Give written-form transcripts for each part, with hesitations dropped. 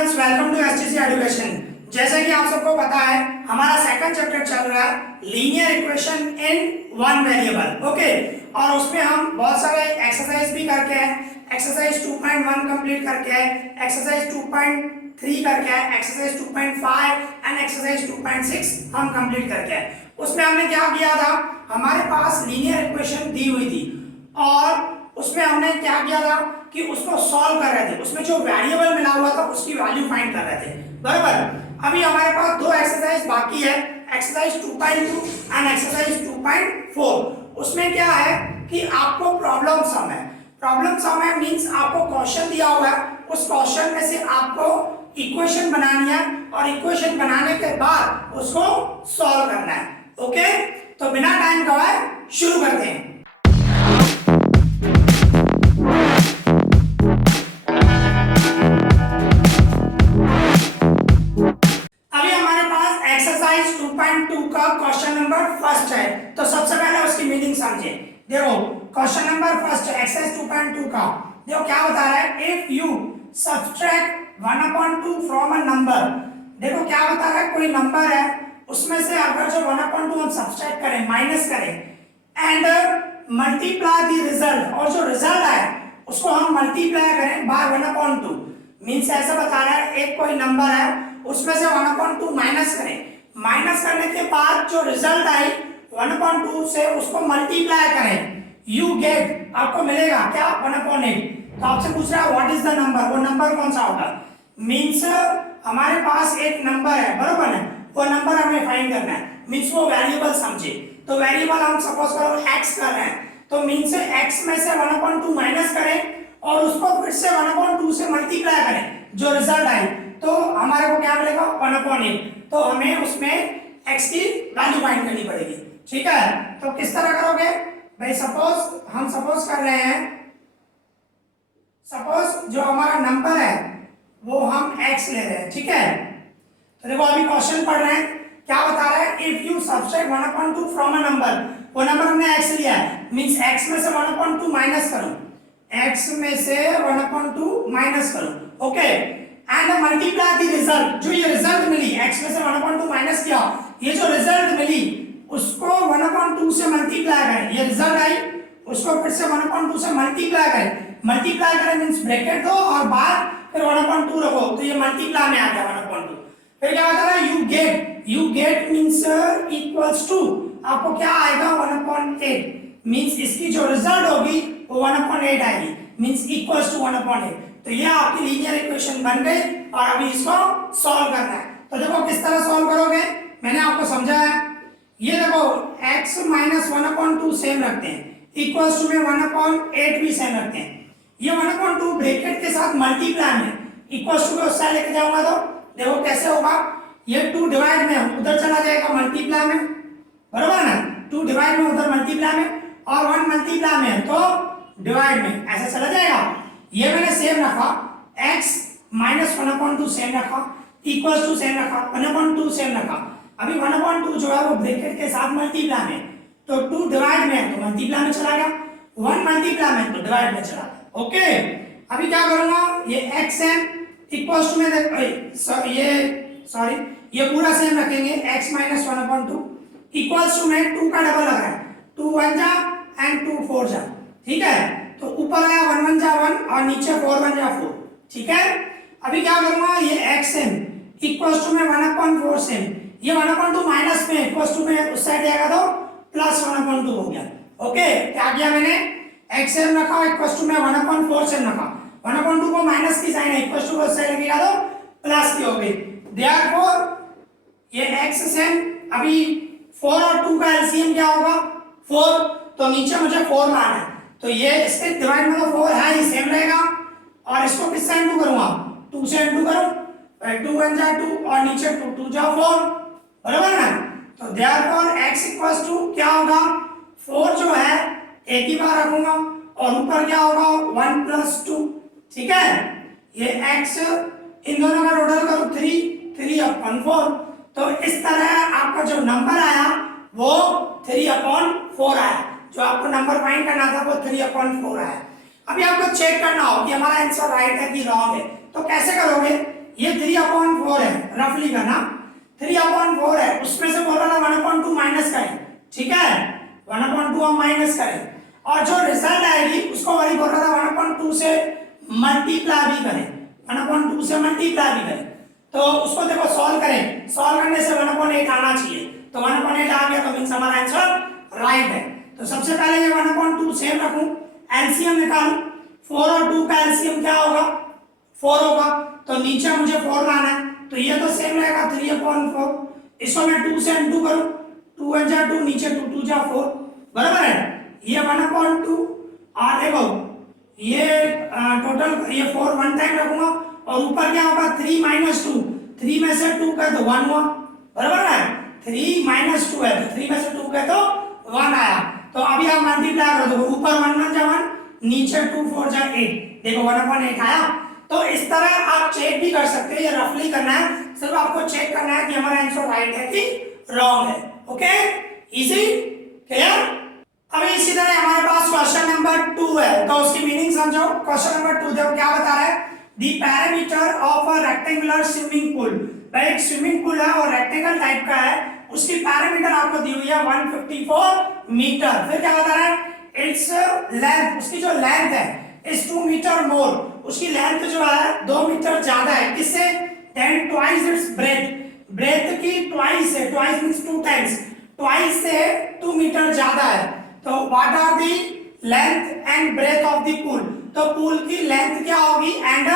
Students, welcome to STC education. जैसे कि आप सबको पता है, हमारा सेकंड चैप्टर चल रहा है linear equation in one variable. Okay, और उसमें हम बहुत सारे एक्सरसाइज भी करके हैं। एक्सरसाइज 2.1 कंप्लीट करके है, एक्सरसाइज 2.3 करके है, एक्सरसाइज 2.5 एंड एक्सरसाइज 2.6 हम कंप्लीट करके है। उसमें हमने क्या किया था, हमारे पास लीनियर इक्वेशन दी हुई थी और उसमें हमने क्या किया था कि उसको सॉल्व कर रहे थे। उसमें जो वेरिएबल मिला हुआ था उसकी वैल्यू फाइंड कर रहे थे, बराबर। अभी हमारे पास दो एक्सरसाइज बाकी है, एक्सरसाइज 2.2 एंड एक्सरसाइज 2.4। उसमें क्या है कि आपको प्रॉब्लम सम है। प्रॉब्लम सम है मींस आपको क्वेश्चन दिया हुआ है, उस क्वेश्चन में से आपको इक्वेशन बनानी है और इक्वेशन बनाने के बाद उसको सॉल्व करना है। ओके, तो बिना टाइम गवाए शुरू करते हैं। का क्वेश्चन नंबर फर्स्ट है, तो सबसे पहले उसकी मीनिंग समझे। देखो क्वेश्चन नंबर फर्स्ट एक्सरसाइज 2.2 का देखो क्या बता रहा है, if you subtract 1/2 from a number. देखो क्या बता रहा है, कोई नंबर है उसमें से अगर जो 1/2 हम सब्सट्रैक्ट करें, माइनस करें एंड मल्टीप्लाई द रिजल्ट, और जो रिजल्ट है उसको हम मल्टीप्लाई करें बाय 1/2। मींस ऐसा बता रहा है, एक कोई नंबर है उसमें से 1/2 माइनस करें, माइनस करने के बाद जो रिजल्ट आई 1/2 से उसको मल्टीप्लाई करें, यू गेट, आपको मिलेगा क्या 1/8। तो आपसे पूछ रहा है व्हाट इज द नंबर, वो नंबर कौन सा होगा। मींस हमारे पास एक नंबर है, बरोबर है, वो नंबर हमें फाइंड करना है। मींस वो वेरिएबल समझे, तो वेरिएबल हम सपोज करो x कर रहे हैं, तो मींस x में से 1/2 माइनस करें और उसको फिर से 1/2 से मल्टीप्लाई करें, जो रिजल्ट आई तो हमारे को क्या मिलेगा 1/8। तो हमें उसमें x की वैल्यू फाइंड करनी पड़ेगी, ठीक है। तो किस तरह करोगे भाई, सपोज कर रहे हैं, सपोज जो हमारा नंबर है वो हम x ले रहे हैं, ठीक है। तो देखो अभी क्वेश्चन पढ़ रहे हैं, क्या बता रहा है, if you subtract 1/2 from a number, वो नंबर हमने x लिया है, मींस x में से 1/2 माइनस करो, x में से 1/2 माइनस करो, okay, and multiply the result. जो ये रिजल्ट मिली, x में से 1/2 माइनस किया, ये जो रिजल्ट मिली उसको 1/2 से मल्टीप्लाई करें, ये रिजल्ट आई उसको फिर से 1/2 से मल्टीप्लाई करें, मल्टीप्लाई करें मींस ब्रैकेट दो और बाद फिर 1/2 रखो, तो ये मल्टीप्लाई में आ गया 1/2। फिर क्या बता रहा है, you get means equals to, आपको क्या आएगा 1/8, मींस इसकी जो रिजल्ट होगी वो 1/8 आएगी, मींस इक्वल्स टू 1/8। तो ये आपकी लीनियर इक्वेशन बन गई और अभी इसको सॉल्व करना है। तो देखो किस तरह सॉल्व करोगे, मैंने आपको समझाया। ये देखो x माइनस 1/2 सेम रखते हैं, इक्वल्स टू में 1/8 भी सेम रखते हैं। ये 1/2 ब्रैकेट के साथ मल्टीप्लाई में इक्वल्स टू को उस साइड लेके जाऊंगा तो देखो कैसे होगा, ये 2 डिवाइड में उधर चला जाएगा मल्टीप्लाई में, बराबर ना, 2 डिवाइड में उधर मल्टीप्लाई में और 1 मल्टीप्लाई में तो डिवाइड में, ऐसा चला जाएगा। ये मैंने सेम रखा, x माइनस 1/2 सेम रखा, इक्वल्स टू सेम रखा, 1/2 सेम रखा। अभी 1/2 जो है वो ब्रैकेट के साथ मल्टीप्लाई में, तो 2 डिवाइड में तो मल्टीप्लाई में चला गया, 1 मल्टीप्लाई में तो डिवाइड में चला गया। ओके, अभी क्या करूंगा, ये x है इक्वल्स टू में ये पूरा सेम रखेंगे, x माइनस 1/2 इक्वल्स टू में 2 का डबल लग रहा है, 2 1 जा एंड 2 4 जा, ठीक है। तो ऊपर आया 1 1 जा 1 और नीचे 4 1 जा 4, ठीक है। अभी क्या करूंगा, ये x m इक्वल्स टू में 1/4 सेम, ये 1/2 माइनस में इक्वल्स टू में उस साइड जाएगा तो प्लस 1/2 हो गया। ओके, क्या किया मैंने, x m रखा इक्वल्स टू में 1/4 सेम रखा, 1/2 को माइनस की साइन है, इक्वल्स टू को उस साइड लगेगा तो प्लस की हो गई। देयरफॉर ये x m, अभी 4 और 2 का एलसीएम क्या होगा 4, तो नीचे मुझे 4 लाना है, तो ये इसके डिवाइड में तो 4 है ही, सेम रहेगा, और इसको किससे इनटू करूंगा, 2 से इनटू करो, 2 1 जा 2 और नीचे 2 2 जा 4, बराबर ना। तो देयरफॉर x इक्वल्स टू क्या होगा, 4 जो है एक ही बार रखूंगा और ऊपर क्या होगा 1 + 2, ठीक है। ये x इन दोनों का टोटल करो 3/4, तो इस तरह आपका जो नंबर आया वो 3/4 आया, जो आपको नंबर फाइंड करना था वो 3/4 आया। अभी आपको चेक करना हो कि हमारा आंसर राइट है कि रॉन्ग है, तो कैसे करोगे, ये 3/4 है, रफली करना 3/4 है, उसमें से बोल रहा था 1/2 माइनस करें, ठीक है 1/2 हम माइनस करें, और जो रिजल्ट आएगी उसको वही बोल रहा था 1/2 से मल्टीप्लाई भी करें, 1/2 से मल्टीप्लाई भी करें। तो उसको देखो सॉल्व करें, सॉल्व करने से 1/8 आना चाहिए, तो 1/8 आ गया तो मीन्स हमारा आंसर राइट है। तो सबसे पहले ये 1/2 सेम रखूं, एलसीएम निकालूं, 4 और 2 का एलसीएम क्या होगा 4 होगा, तो नीचे मुझे 4 लाना है, तो ये तो सेम रहेगा 3/4, इसको मैं 2 से इनटू करूं, 2 1 जा 2, नीचे 2 2 जा 4, बराबर है, ये 1/2 और देखो ये टोटल ये 4 वन टाइम रखूंगा, और ऊपर क्या होगा 3 - 2, 3 में से 2 का तो 1 हुआ, बराबर है 3 - 2 है, तो 3 में से 2 का तो 1 आया। तो अभी आप मल्टीप्लाई कर दो, ऊपर 1 1 जा 1, नीचे 2 4 जा 8, देखो 1/8 आया। तो इस तरह आप चेक भी कर सकते हैं, ये रफली करना है, सिर्फ आपको चेक करना है कि हमारा आंसर राइट है कि रॉन्ग है। Okay, easy, clear. अभी इसी तरह हमारे पास क्वेश्चन नंबर 2 है, तो उसकी मीनिंग समझो। क्वेश्चन नंबर 2 देखो क्या बता रहा है, the parameter of a rectangular swimming pool, भाई एक स्विमिंग पूल है और रेक्टेंगल टाइप का है, उसकी पैरामीटर आपको दी हुई है 154 मीटर। फिर क्या बता रहा है, इट्स लेंथ, उसकी जो लेंथ है इज 2 मीटर मोर, उसकी लेंथ जो है 2 मीटर ज्यादा है, किससे, than twice its breadth, breadth की ट्वाइस है, ट्वाइस मींस 2 टाइम्स, ट्वाइस से 2 मीटर ज्यादा है। तो what are the length and breadth of the pool, तो पूल की लेंथ क्या होगी एंड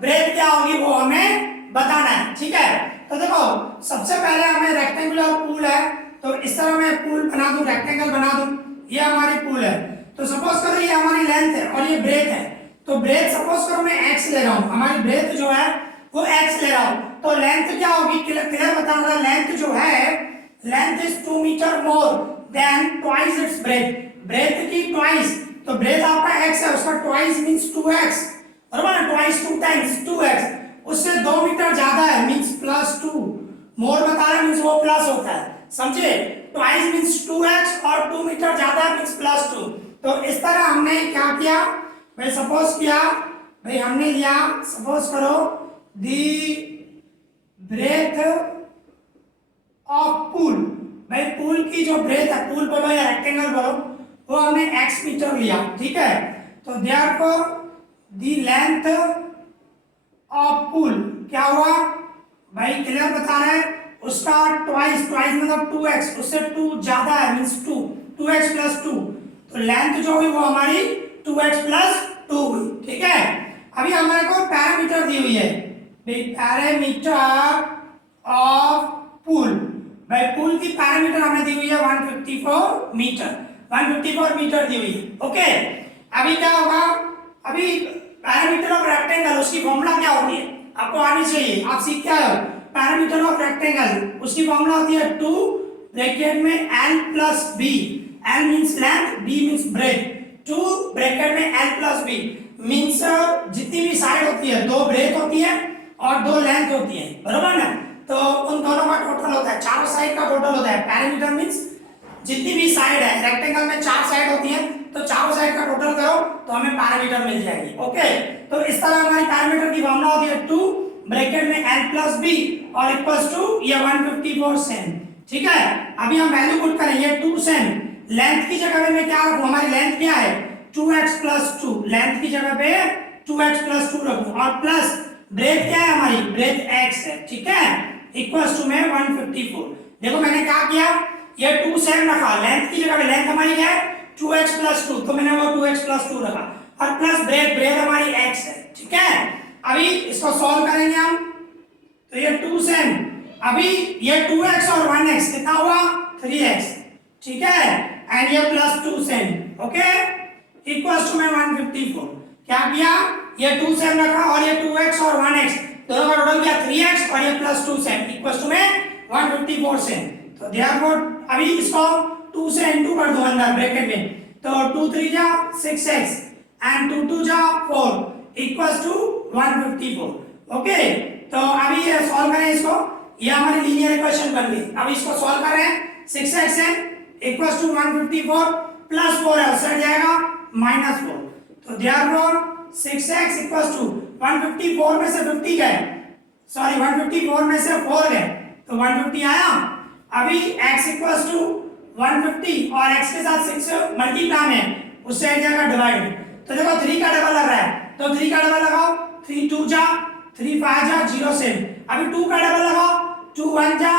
ब्रेथ क्या होगी वो हमें बताना है, ठीक है। तो देखो सबसे पहले हमें रेक्टेंगुलर पूल है, तो इस तरह मैं पूल बना दूं, रेक्टेंगल बना दूं, ये हमारी पूल है, तो सपोज करो ये हमारी लेंथ है और ये ब्रेथ है, तो ब्रेथ सपोज करो मैं x ले रहा हूं, हमारी ब्रेथ जो है वो x ले रहा हूं, तो लेंथ क्या होगी, क्लियर बता रहा, लेंथ जो है length is 2 metre more than twice its breadth, breadth की ट्वाइस, तो ब्रेथ आपका x है, उसका ट्वाइस मींस 2x, बराबर है, ट्वाइस 2 टाइम्स 2x, उससे 2 मीटर ज्यादा है मींस +2, मोर बता रहा है मींस वो प्लस होता है, समझे, ट्वाइस मींस 2x और 2 मीटर ज्यादा मींस +2। तो इस तरह हमने क्या किया भाई, सपोज किया भाई, हमने लिया सपोज करो दी ब्रेथ ऑफ पूल, भाई पूल की जो ब्रेथ है, पूल बोलो या रेक्टेंगल बोलो, वो हमने x मीटर लिया, ठीक है। तो therefore the length of pool क्या हुआ भाई, क्लियर बता रहा है, उसका ट्वाइस, ट्वाइस मतलब 2x, उससे 2 ज्यादा है मींस 2, 2x + 2, तो लेंथ जो हुई वो हमारी 2x + 2 हुई, ठीक है। अभी हमारे को पैरामीटर दी हुई है, पैरामीटर ऑफ पूल, भाई पूल की पैरामीटर हमें दी हुई है 154 मीटर, 154 मीटर दी हुई है, ओके। अभी क्या होगा, अभी पैरामीटर ऑफ रेक्टेंगल उसकी फॉर्मूला क्या होती है आपको आनी चाहिए, आप सीख क्या हो, पैरामीटर ऑफ रेक्टेंगल उसकी फॉर्मूला होती है 2 ब्रैकेट में l + b, l means length, b means breadth, 2 bracket में l + b मींस जितनी भी साइड होती है 2 ब्रेथ होती है और 2 लेंथ होती है, बराबर ना, तो उन दोनों का टोटल होता है, चारों साइड का टोटल होता है, पैरामीटर मींस जितनी भी साइड है, रेक्टेंगल में 4 साइड होती है, तो चारों साइड का टोटल करो तो हमें पैरामीटर मिल जाएगी, ओके। तो इस तरह हमारी पैरामीटर की फॉर्मूला होती है 2 ब्रैकेट में l + b और इक्वल्स टू ये 154 सेम, ठीक है। अभी हम वैल्यू पुट करेंगे 2 सेम, लेंथ की जगह पे मैं क्या रखूं, हमारी लेंथ क्या है 2x + 2, लेंथ की जगह पे 2x + 2 रखूं, और प्लस ब्रेथ क्या है हमारी, ब्रेथ x है, ठीक है, इक्वल्स टू में 154। देखो मैंने क्या किया, ये 2 सेम रखा, लेंथ की जगह पे लेंथ हमारी क्या है 2x + 2, तो मैंने वो 2x + 2 रखा, और प्लस ब्रेथ, ब्रेथ हमारी x है, ठीक है। अभी इसको सॉल्व करेंगे हम, तो ये 2 सेम, अभी ये 2x और 1x कितना हुआ 3x, ठीक है, एंड ये +2 सेम, ओके, इक्वल्स टू में 154। क्या किया, ये 2 सेम रखा और ये 2x और 1x दोनों का टोटल किया 3x और ये +2 सेम, इक्वल्स टू में 154 सेम। तो देयरफॉर अभी इसको 2 से इनटू कर दो अंदर ब्रैकेट में, तो 2 3 जा 6x एंड 2 2 जा 4 इक्वल्स टू 154, ओके। तो अभी ये सॉल्व करें इसको, ये हमारी लीनियर इक्वेशन बन गई। अब इसको सॉल्व कर रहे हैं, 6x है इक्वल्स टू 154 प्लस 4 है, उससे जाएगा -4, तो देयरफॉर 6x इक्वल्स टू 154 में से 50 गए, सॉरी 154 में से 4 गए तो 150 आया। अभी x इक्वल्स टू 150 और x के साथ 6 मल्टीप्लाई में उससे आ जाएगा डिवाइड। तो देखो 3 का डबल लग रहा है तो 3 का डबल लगाओ, 3 2 जा, 3 5 जा, 0 से। अभी 2 का डबल लगाओ, 2 1 जा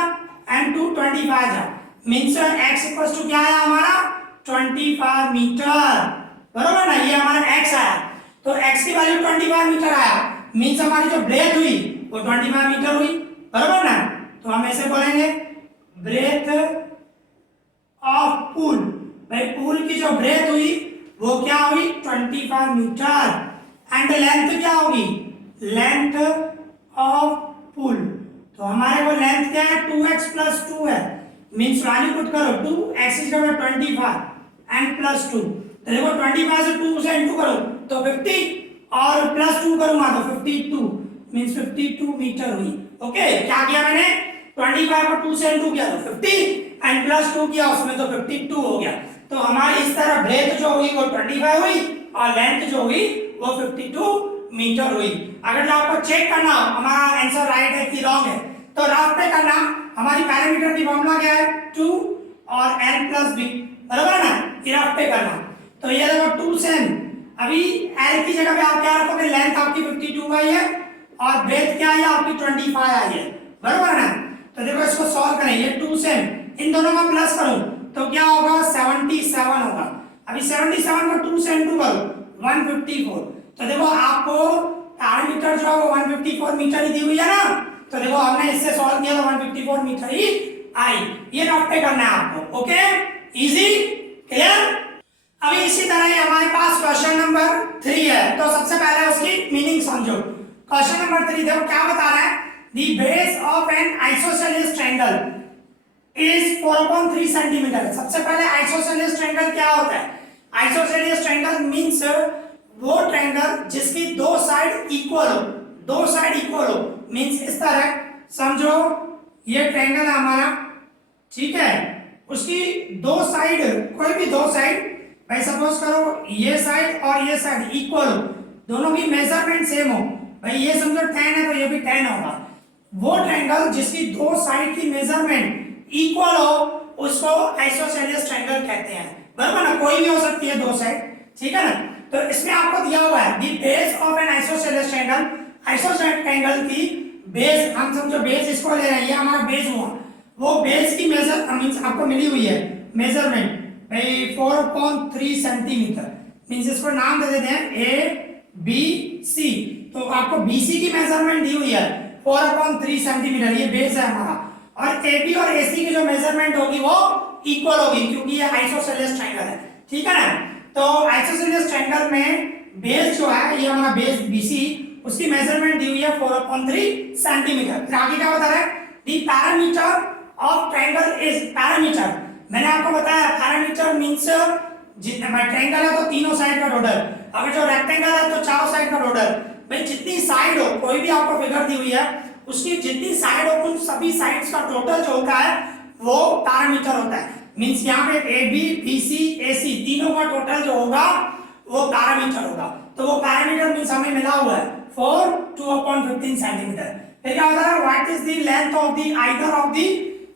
एंड 2 25 जा। मींस x इक्वल्स टू क्या आया हमारा 25 मीटर, बरोबर ना। ये हमारा x आया तो x की वैल्यू 25 मीटर आया। मींस हमारी जो ब्रेथ हुई वो 25 मीटर हुई, बरोबर ना। तो हम ऐसे बोलेंगे ब्रेथ ऑफ पूल, भाई पूल की जो ब्रेथ हुई वो क्या हुई 25 मीटर। एंड लेंथ क्या होगी लेंथ ऑफ पूल, तो हमारे को लेंथ क्या है 2x प्लस 2 है। मींस वैल्यू पुट करो 2x is equal to 25 and plus 2। तो देखो 25 से 2 से इंटू करो तो 50 और प्लस 2 करूंगा तो 52 मींस 52 मीटर हुई। ओके क्या किया मैंने 25 को 2 से इंटू किया तो 50 एंड प्लस 2 किया उसमें तो 52 हो गया। तो हमारी इस तरह ब्रेथ जो हुई वो 25 हुई और लेंथ जो हुई वो 52 मीटर हुई। अगर जो आपको चेक करना हो हमारा आंसर राइट है कि रॉन्ग है तो राफ पे करना। हमारी पैरामीटर की फॉर्मूला क्या है 2 और n प्लस b, बराबर है ना। ये राफ पे करना तो ये देखो 2 से n, अभी l की जगह पे आप क्या रखोगे लेंथ आपकी 52 आई है और ब्रेथ क्या है आपकी 25 आई है, बराबर है ना। तो देखो इसको सॉल्व करें, ये 2 से n इन दोनों का प्लस करो तो क्या होगा 77 होगा। अभी 77 को 2 से इंटू करो 154। तो देखो आपको पैरामीटर जो है वो 154 मीटर ही दी हुई है ना। तो देखो हमने इससे सॉल्व किया तो 154 मीटर ही आई। ये नोट पे करना है आपको। Okay easy clear. अभी इसी तरह ही हमारे पास क्वेश्चन नंबर 3 है तो सबसे पहले उसकी मीनिंग समझो। क्वेश्चन नंबर 3 देखो क्या बता रहा है the base of N isosceles triangle is 4.3 centimetre. सबसे पहले आइसोसेलेस ट्रायंगल क्या होता है। आइसोसेलेस ट्रायंगल मींस वो ट्रायंगल जिसकी दो साइड इक्वल हो, दो साइड इक्वल हो। मींस इस तरह समझो ये ट्रायंगल है हमारा, ठीक है, उसकी दो साइड कोई भी दो साइड भाई सपोज करो ये साइड और ये साइड इक्वल हो, दोनों की मेजरमेंट सेम हो। भाई ये समझो 10 है तो ये भी 10 होगा। वो ट्रायंगल जिसकी दो साइड की मेजरमेंट इक्वल हो उसको आइसोसेलेस ट्रायंगल कहते हैं, बराबर ना। कोई भी हो सकती है दो साइड, ठीक है ना। तो इसमें आपको दिया हुआ है the base of N isosceles triangle. Isosceles triangle की बेस, हम समझो बेस इसको ले रहे हैं, ये हमारा बेस हुआ, वो बेस की मेजर मींस आपको मिली हुई है मेजरमेंट भाई 4.3 सेंटीमीटर। मींस इसको नाम दे देते हैं ए बी सी। तो आपको बीसी की मेजरमेंट दी हुई है 4.3 सेंटीमीटर, ये बेस है हमारा। और ए बी और ए सी की जो मेजरमेंट होगी वो इक्वल होगी क्योंकि ये आइसोसेलेस ट्रायंगल है, ठीक है ना। तो आइसोसेलेस ट्रायंगल में बेस जो है ये हमारा बेस BC, उसकी मेजरमेंट दी हुई है 4.3 सेंटीमीटर। फिर आगे क्या बता रहा है the parameter of triangle is parameter. मैंने आपको बताया पैरामीटर मींस जितना ट्रायंगल है तो तीनों साइड का टोटल, अगर जो रेक्टेंगल है तो चारों साइड का टोटल। भाई जितनी साइड हो, कोई भी आपको फिगर दी हुई है उसकी जितनी साइड हो उन सभी साइड्स का टोटल जो होता है वो पैरामीटर होता है। मींस यहाँ पे ए बी बी सी ए सी तीनों का टोटल जो होगा वो पैरामीटर होगा। तो वो पैरामीटर मींस हमें मिला हुआ है 4 2.15 सेंटीमीटर। फिर क्या होता है what is the length of the either of the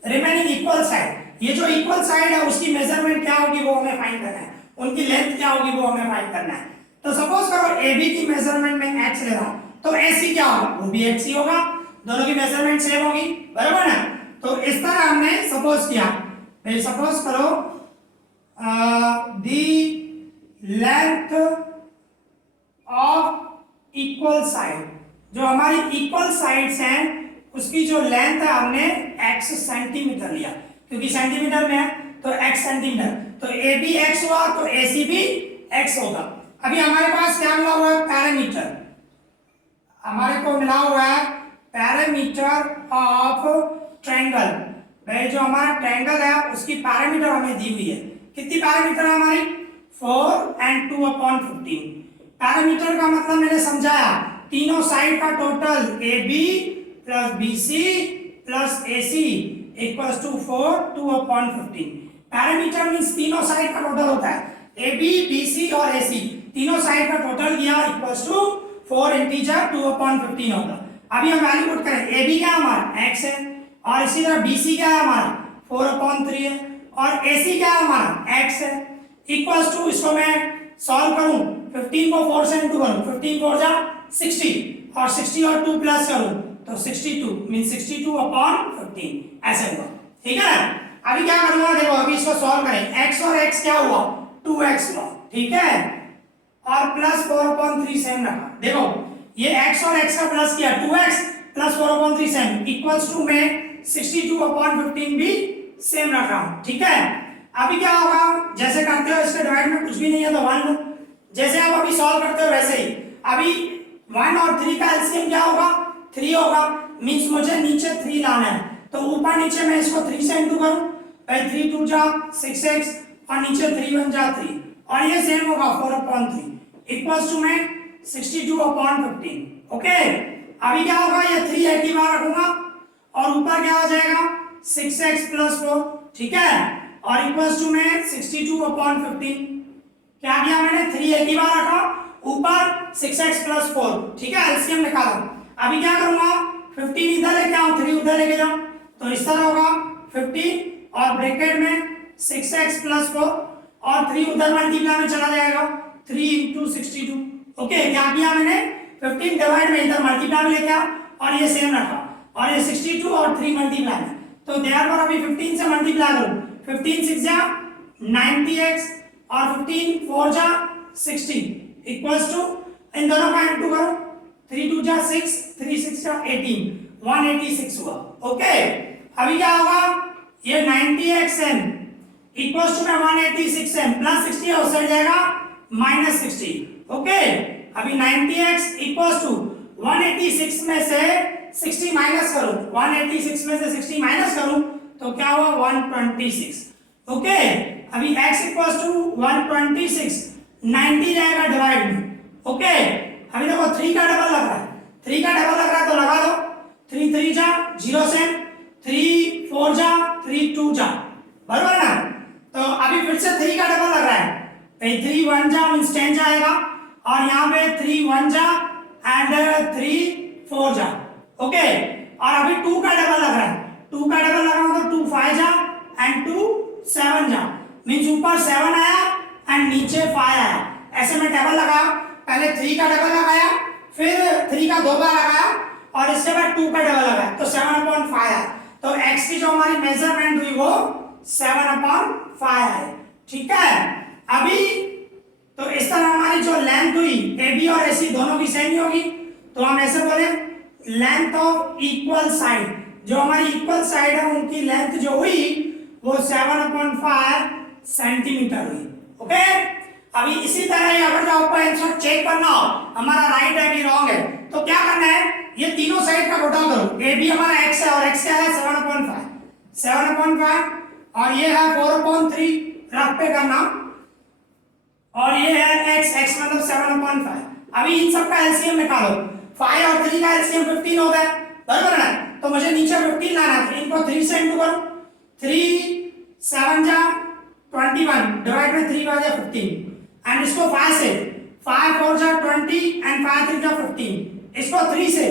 remaining equal side. ये जो इक्वल साइड है उसकी मेजरमेंट क्या होगी वो हमें फाइंड करना है, उनकी लेंथ क्या होगी वो हमें फाइंड करना है। तो सपोज करो ए बी की मेजरमेंट में x ले रहा हूं तो AC क्या होगा वो भी x ही होगा, दोनों की मेजरमेंट सेम होगी, बराबर ना। तो इस तरह हमने सपोज किया, सपोज करो the length of equal side, जो हमारी इक्वल साइड्स हैं उसकी जो लेंथ है हमने x सेंटीमीटर लिया क्योंकि सेंटीमीटर में है तो x सेंटीमीटर। तो AB x हुआ तो AC भी x होगा। अभी हमारे पास क्या मिला हुआ है पैरामीटर, हमारे को मिला हुआ है पैरामीटर ऑफ ट्रायंगल। भाई जो हमारा ट्रायंगल है उसकी पैरामीटर हमें दी हुई है, कितनी पैरामीटर है हमारी 4 and 2/15। पैरामीटर का मतलब मैंने समझाया तीनों साइड का total AB plus BC plus AC equals to 4 2/15। Perimeter means तीनों साइड का टोटल होता है, AB BC और AC तीनों साइड का टोटल किया इक्वल्स टू 4 इंटीजर 2/15 होगा। अभी हम वैल्यू पुट करें, ए बी क्या है हमारा x है, और इसी तरह बी सी क्या है हमारा 4/3 है, और ए सी क्या है हमारा x है, इक्वल्स टू, इसको मैं सॉल्व करूं, 15 को 4 से इंटू करूं, 15 4 जा 60, और 60 और 2 प्लस करूं तो 62 मीन 62/15 ऐसे हुआ। ठीक है ना। अभी क्या करूंगा, देखो अभी इसको सॉल्व करें, x और x क्या हुआ 2x हुआ, ठीक है, और प्लस 4/3 सेम रखा। देखो ये x और x का प्लस किया 2x plus 4/3 same equals to में 62/15 भी सेम रख रहा हूं। ठीक है, अभी क्या होगा, जैसे करते हो इसके डिवाइड में कुछ भी नहीं है तो 1 लो, जैसे आप अभी सॉल्व करते हो वैसे ही। अभी 1 और 3 का एलसीएम क्या होगा 3 होगा, मींस मुझे नीचे 3 लाना है, तो ऊपर नीचे मैं इसको 3 से इंटू करूं, भाई 3 2 जा 6x, और नीचे 3 1 जा 3, और ये सेम होगा 4/3 इक्वल्स टू में 62/15। ओके, अभी क्या होगा, ये 3 एक ही बार रखूंगा, और ऊपर क्या हो जाएगा 6x + 4, ठीक है, और इक्वल्स टू में 62/15। क्या किया मैंने, 3 एक ही बार रखा, ऊपर 6x + 4, ठीक है, एलसीएम निकाला। अभी क्या करूंगा, 15 इधर लेके आऊं, 3 उधर लेके जाऊं, तो इस तरह होगा 15 और ब्रैकेट में 6x + 4, और 3 उधर मल्टीप्लाई में चला जाएगा, 3 × 62। ओके, क्या किया मैंने, 15 डिवाइड में इधर मल्टीप्लाई में लेके आ, और ये सेम रखा, और ये 62 और 3 मल्टीप्लाई में, तो देयरफॉर अभी 15 से मल्टीप्लाई करूं, 15 6 जा 90x, और 15 4 जा 60 इक्वल्स टू, इन दोनों का इंटू करो, 3 2 जा 6, 3 6 जा 18, 186 हुआ। ओके, अभी क्या होगा, ये 90xn इक्वल्स टू में 186n प्लस 60 है, उससे जाएगा -60। ओके, अभी 90x इक्वल्स टू 186 में से 60 माइनस करो, 186 में से 60 माइनस करूं तो क्या हुआ 126। ओके, अभी x इक्वल्स टू 126, 90 जाएगा डिवाइड में। ओके, अभी देखो 3 का डबल लग रहा है, 3 का डबल लग रहा है तो लगा दो, 3 3 जा 0 से, 3 4 जा 3 2 जा, बराबर ना। तो अभी फिर से 3 का डबल लग रहा है, 3 1 जा मींस 10 जाएगा, और यहाँ पे 3 1 जा एंड 3 4 जा। ओके, और अभी 2 का डबल लग रहा है, 2 का डबल लग रहा है तो 2 5 जा एंड 2 7 जा, मींस ऊपर 7 आया एंड नीचे 5 आया। ऐसे में डबल लगाया, पहले 3 का डबल लगाया, फिर 3 का 2 बार लगाया, और इसके बाद 2 का डबल लगाया, तो 7/5 आया। तो x की जो हमारी मेजरमेंट हुई वो 7/5 है। ठीक है, अभी तो इस तरह हमारी जो लेंथ हुई AB और AC दोनों की सेम ही होगी, तो हम ऐसे बोले लेंथ ऑफ इक्वल साइड, जो हमारी इक्वल साइड है उनकी लेंथ जो हुई वो 7/5 सेंटीमीटर हुई। ओके, अभी इसी तरह ही अगर जो आपको आंसर चेक करना हो हमारा राइट है कि रॉन्ग है, तो क्या करना है, ये तीनों साइड का टोटल करो, AB हमारा x है और x क्या है 7/5, और ये है 4/3 रफ पे करना, और ये है x मतलब 7/5। अभी इन सब का एलसीएम निकालो, 5 और 3 का एलसीएम 15 हो गया, बराबर है, तो मुझे नीचे 15 लाना है, इनको 3 से इंटू करो, 3 7 जा 21 डिवाइड में 3 जा 15, एंड इसको 5 से, 5 4 जा 20 एंड 5 3 जा 15, इसको 3 से,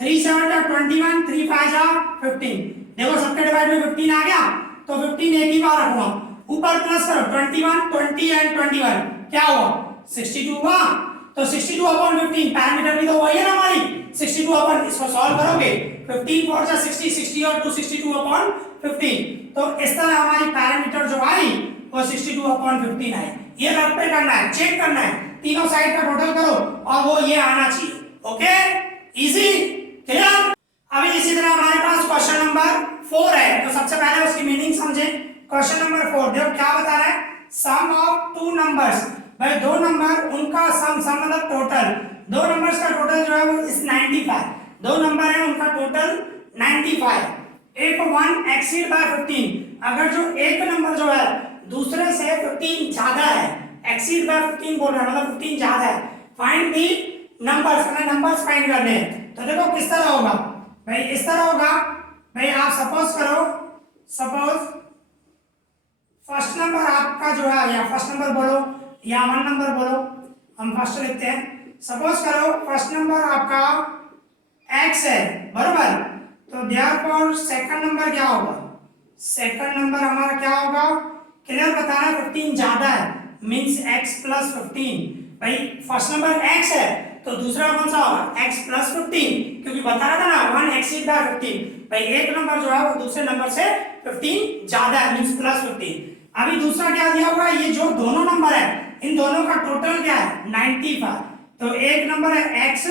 3 7 जा 21, 3 5 जा 15। देखो सबके डिवाइड में 15 आ गया, तो 15 एक ही बार रखूंगा, ऊपर प्लस करो 21 20 एंड 21, क्या हुआ 62 हुआ। तो 62/15 पैरामीटर भी तो वही है ना हमारी 62 इसको सॉल्व करोगे 15 4 जा 60, 60 और 2 62/15, तो इस तरह हमारी पैरामीटर जो आई वो 62/15 आई। ये रफ पे करना है, चेक करना है, तीनों साइड का टोटल करो और वो ये आना चाहिए। Okay, easy, clear. अभी इसी तरह हमारे पास क्वेश्चन नंबर 4 है, तो सबसे पहले उसकी मीनिंग समझे। क्वेश्चन नंबर 4 देखो क्या बता रहा है, सम ऑफ टू नंबर्स, भाई दो नंबर उनका सम मतलब टोटल, दो नंबर्स का टोटल जो है वो इस 95, दो नंबर है उनका total 95। If one exceed by 15, अगर जो एक नंबर जो है दूसरे से 15 ज्यादा है, एक्सीड बाय 15 बोल रहा है मतलब 15 ज्यादा है, फाइंड दी नंबर्स, हमें नंबर्स फाइंड करने हैं। तो देखो किस तरह होगा, भाई इस तरह होगा, भाई आप सपोज करो, सपोज फर्स्ट नंबर आपका जो है, या फर्स्ट नंबर बोलो या 1 नंबर बोलो, हम फर्स्ट लिखते हैं। सपोज करो फर्स्ट नंबर आपका x है, बराबर। तो देयरफॉर सेकंड नंबर क्या होगा, सेकंड नंबर हमारा क्या होगा, क्लियर बताना, 15 ज्यादा है मींस x प्लस 15। भाई फर्स्ट नंबर x है तो दूसरा कौन सा होगा x प्लस 15, क्योंकि बता रहा था ना 1 एक्सीड बाय 15। भाई एक नंबर जो है वो दूसरे नंबर से 15 ज्यादा है मींस प्लस 15। अभी दूसरा क्या दिया हुआ है, ये जो दोनों नंबर है इन दोनों का टोटल क्या है 95। तो एक नंबर है x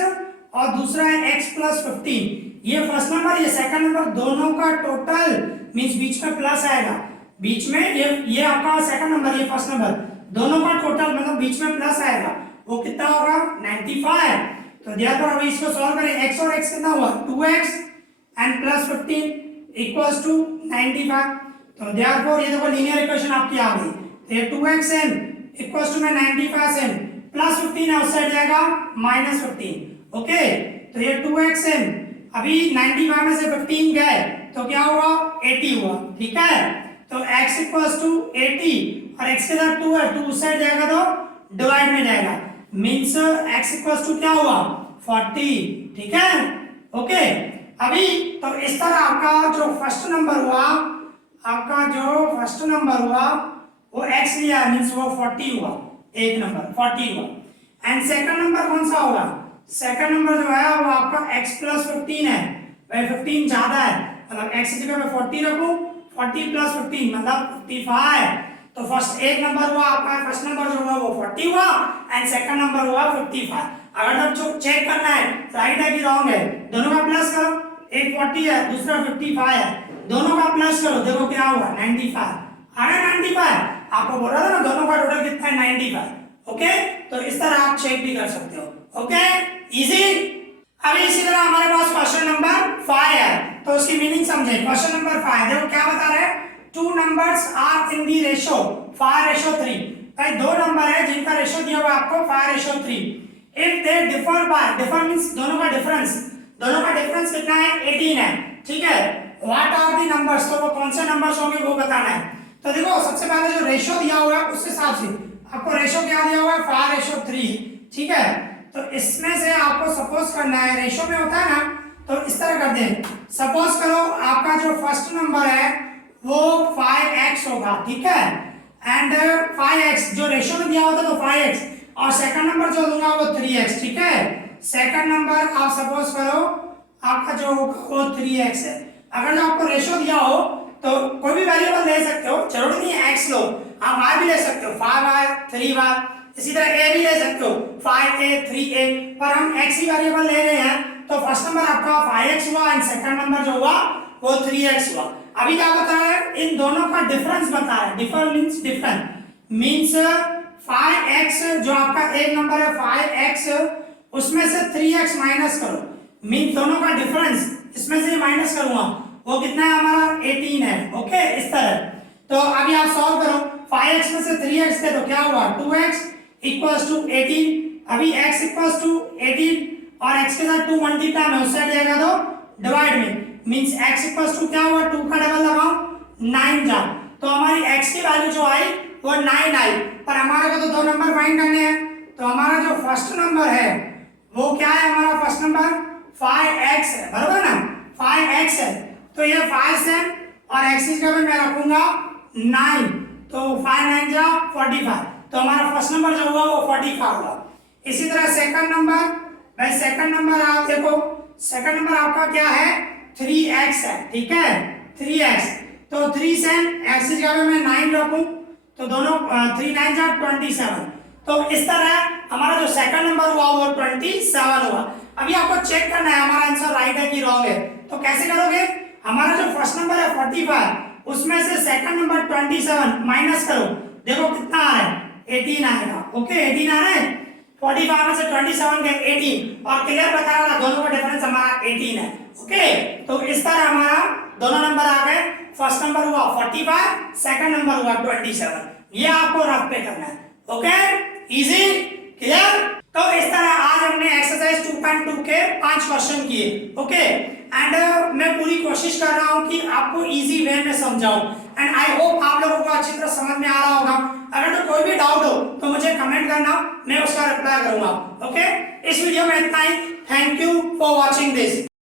और दूसरा है x प्लस 15। ये फर्स्ट नंबर ये सेकंड नंबर दोनों का टोटल मींस बीच में प्लस आएगा, बीच में ये आपका सेकंड नंबर ये फर्स्ट नंबर दोनों का टोटल मतलब बीच में प्लस आएगा, वो कितना होगा 95। तो देयरफॉर अभी इसको सॉल्व करें, x और x कितना हुआ 2x and plus 15 equals to 95। तो देयरफॉर ये देखो लीनियर इक्वेशन आपकी आ गई। तो ये 2xn इक्वल्स टू में 95n प्लस 15 है उस साइड जाएगा माइनस 15। ओके तो ये 2xn अभी 95 में से 15 गए तो क्या हुआ 80 हुआ, ठीक है। तो x इक्वल्स टू 80 और x के साथ 2 है, 2 उस साइड जाएगा तो डिवाइड में जाएगा मींस x इक्वल्स टू क्या हुआ 40, ठीक है। ओके अभी तो इस तरह आपका जो फर्स्ट नंबर हुआ, आपका जो फर्स्ट नंबर हुआ वो x लिया मींस वो 40 हुआ, एक नंबर 40 हुआ। एंड सेकंड नंबर कौन सा होगा, सेकंड नंबर जो है वो आपका x प्लस 15 है। भाई 15 ज्यादा है मतलब x की जगह पे 40 रखूं, 40 प्लस 15 मतलब 55। तो फर्स्ट एक नंबर हुआ आपका, फर्स्ट नंबर जो हुआ वो 40 हुआ एंड सेकंड नंबर हुआ 55। अगर आप जो चेक करना है राइट है कि रॉन्ग है, दोनों का प्लस करो, एक 40 है दूसरा 55 है, दोनों का प्लस करो देखो क्या हुआ 95। अरे 95 आपको बोल रहा था ना दोनों का टोटल कितना है 95। ओके तो इस तरह आप चेक भी कर सकते हो। Okay easy. अभी इसी तरह हमारे पास क्वेश्चन नंबर 5 है तो उसकी मीनिंग समझे। क्वेश्चन नंबर 5 देखो क्या बता रहे हैं, two numbers are in the ratio 5:3। भाई दो नंबर है जिनका रेशो दिया हुआ है आपको 5:3। If they differ by, differ means दोनों का डिफरेंस, दोनों का डिफरेंस कितना है 18 है, ठीक है। व्हाट आर दी नंबर्स, तो वो कौन से नंबर्स होंगे वो बताना है। तो देखो सबसे पहले जो रेशो दिया हुआ है उस हिसाब से आपको रेशो क्या दिया हुआ है 5:3, ठीक है। तो इसमें से आपको सपोज करना है, रेशो में होता है ना तो इस तरह कर दें, सपोज करो आपका जो फर्स्ट नंबर है वो 5x होगा, ठीक है। एंड 5x जो रेशो में दिया होता है तो 5x और सेकंड नंबर जो दूंगा वो 3x, ठीक है। सेकंड नंबर आप सपोज करो आपका जो होगा वो 3x है। अगर जो आपको रेशो दिया हो तो कोई भी वेरिएबल ले सकते हो, जरूरी नहीं है x लो, आप y भी ले सकते हो 5y 3y, इसी तरह a भी ले सकते हो 5a 3a, पर हम x ही वेरिएबल ले रहे हैं तो फर्स्ट नंबर आपका 5x हुआ एंड सेकंड नंबर जो हुआ वो 3x हुआ। अभी क्या बता रहा है, इन दोनों का डिफरेंस बता रहा है, differ means different means 5x जो आपका एक नंबर है 5x उसमें से 3x माइनस करो मींस दोनों का डिफरेंस इसमें से माइनस करूंगा वो कितना है हमारा 18 है। ओके इस तरह। तो अभी आप सॉल्व करो, 5x में से 3x थे तो क्या हुआ 2x इक्वल्स टू 18। अभी x इक्वल्स टू 18 और x के साथ 2 मल्टीप्लाई में उस साइड जाएगा तो डिवाइड में मींस x इक्वल्स टू क्या हुआ 2 का डबल लगाओ 9 जा, तो हमारी x की वैल्यू जो आई वो 9 आई। पर हमारे को तो दो नंबर फाइंड करने हैं तो हमारा जो फर्स्ट नंबर है वो क्या है, हमारा फर्स्ट नंबर 5x है, बराबर ना 5x है। तो ये 5 से और x की जगह मैं रखूंगा 9 तो 5 9 जा 45, तो हमारा फर्स्ट नंबर जो हुआ वो 45 हुआ। इसी तरह सेकंड नंबर, भाई सेकंड नंबर आप देखो, सेकंड नंबर आपका क्या है 3x है, ठीक है 3x। तो 3 से x की जगह मैं 9 रखूं तो दोनों 3 9 जा 27, तो इस तरह हमारा जो सेकंड नंबर हुआ वो 27 हुआ। अभी आपको चेक करना है हमारा आंसर राइट है कि रॉन्ग है, तो कैसे करोगे, हमारा जो फर्स्ट नंबर है 45 उसमें से सेकंड नंबर 27 माइनस करो, देखो कितना आ रहा है 18 आएगा। ओके 18 आ रहा है, 45 में से 27 गए 18 और क्लियर बता रहा दोनों का डिफरेंस हमारा 18 है। ओके तो इस तरह हमारा दोनों नंबर आ गए, फर्स्ट नंबर हुआ 45, सेकंड नंबर हुआ 27, ये आपको रफ पे करना है। Okay easy clear. तो इस तरह आज हमने एक्सरसाइज 2.2 के 5 क्वेश्चन किए। ओके एंड मैं पूरी कोशिश कर रहा हूं कि आपको इजी वे में समझाऊं एंड आई होप आप लोगों को अच्छी तरह समझ में आ रहा होगा। अगर तो कोई भी डाउट हो तो मुझे कमेंट करना, मैं उसका रिप्लाई करूंगा। ओके इस वीडियो में इतना ही। Thank you for watching this.